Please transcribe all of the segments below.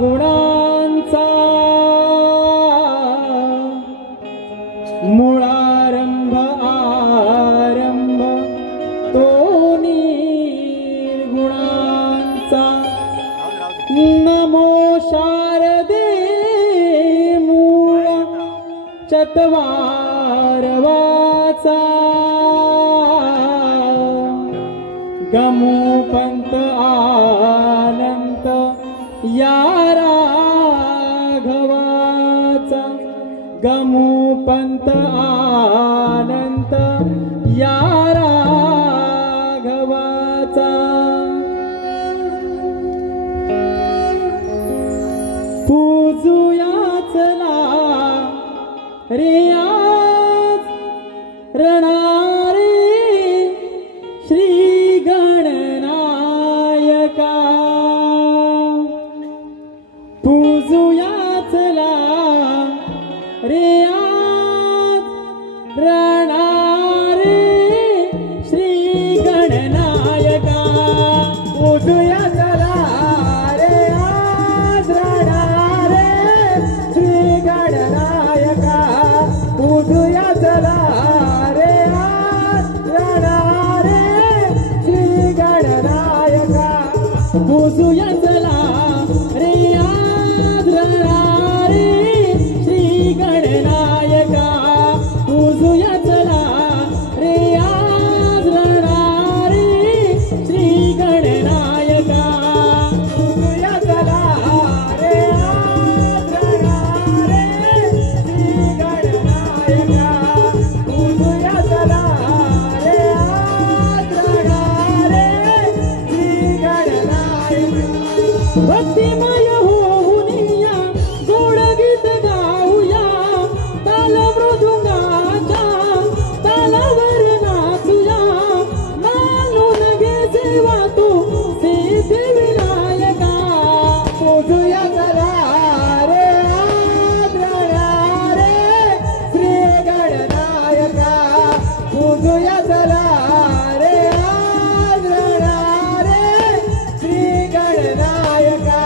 गुणांचा मूळारंभ आरंभ तो निर्गुणांचा नमो शारदे मूळ चत्वारवाचा गमोपंत आनंत या राघवाचा गमोपंत आनंत या राघवाचा पूजुया चला रे आज रणारे श्री गणनायका पूजुया चला रे आज रणारे श्री गणनायका पूजुया चला रे आज रणारे श्री गणनायका पूजुया चला रे आज रणारे श्री गणनायका पूजुया चला रे आज रणारे श्री गणनायका पूजुया चला रे आज रणारे श्री गणनायका पूजुया चला रे आज रणारे श्री गणनायका पूजुया चला रे आज रणारे श्री गणनायका भक्तिमय होऊनिया गोड गीत गाऊया ताल मृदुंगाच्या तालावर नाचूया मानून घे सेवा तू सिद्धिविनायका पूजुया चला रे आज रणारे श्री गणनायका पूजुया चला रे आज रणारे श्री गणनायका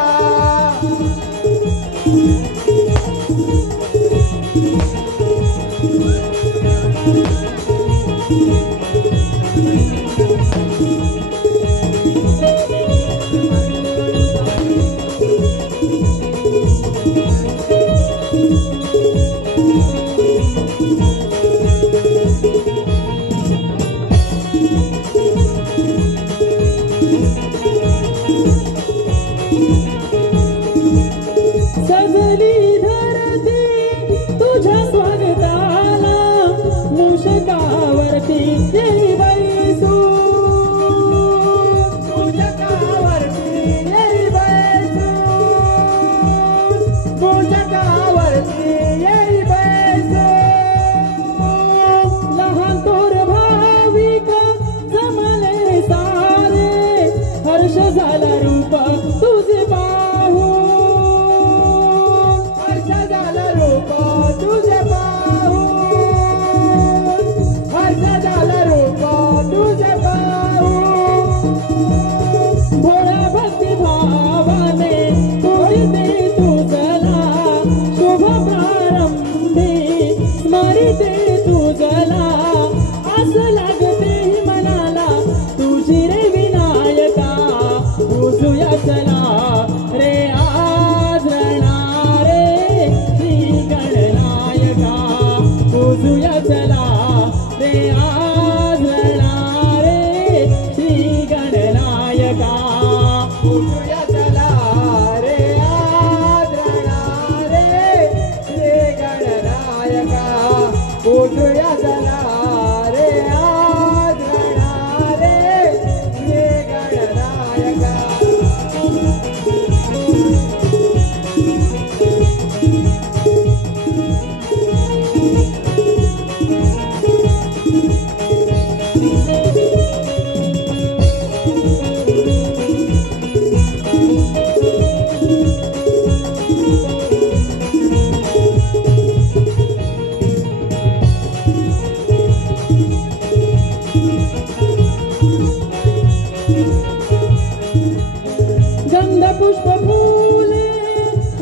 पुष्प फुले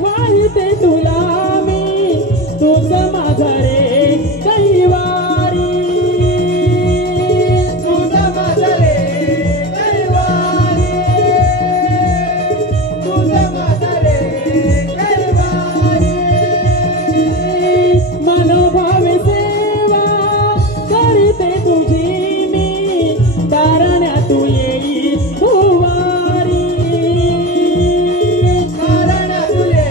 वाहिते तुला मी तुझ माझा रे कैवारी तुझ माझा रे कैवारी तुझ माझा रे कैवारी मनोभावे सेवा करीते तुझी मी तारण्या तू येई भुवारी कारण तुले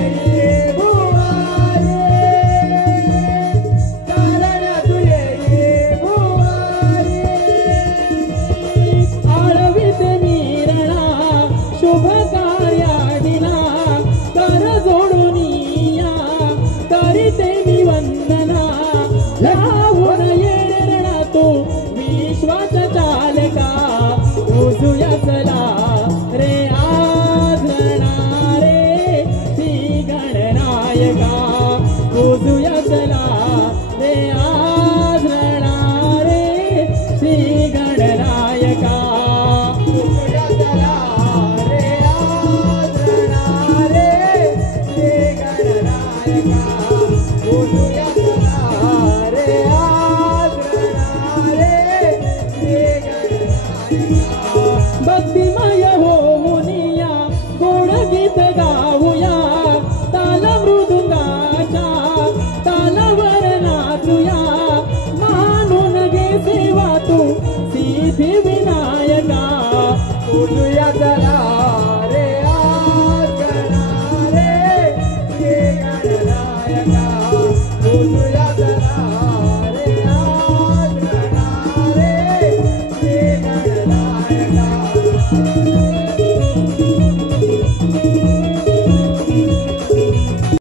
भुवारी कारण तुले भुवारी आळविते मीरणा शुभ कार्याडिना कर जोडून या करीते मी वंदना लावून येणा तू विश्वाचा चालका उजुया चला रे आज रे श्री गणनायका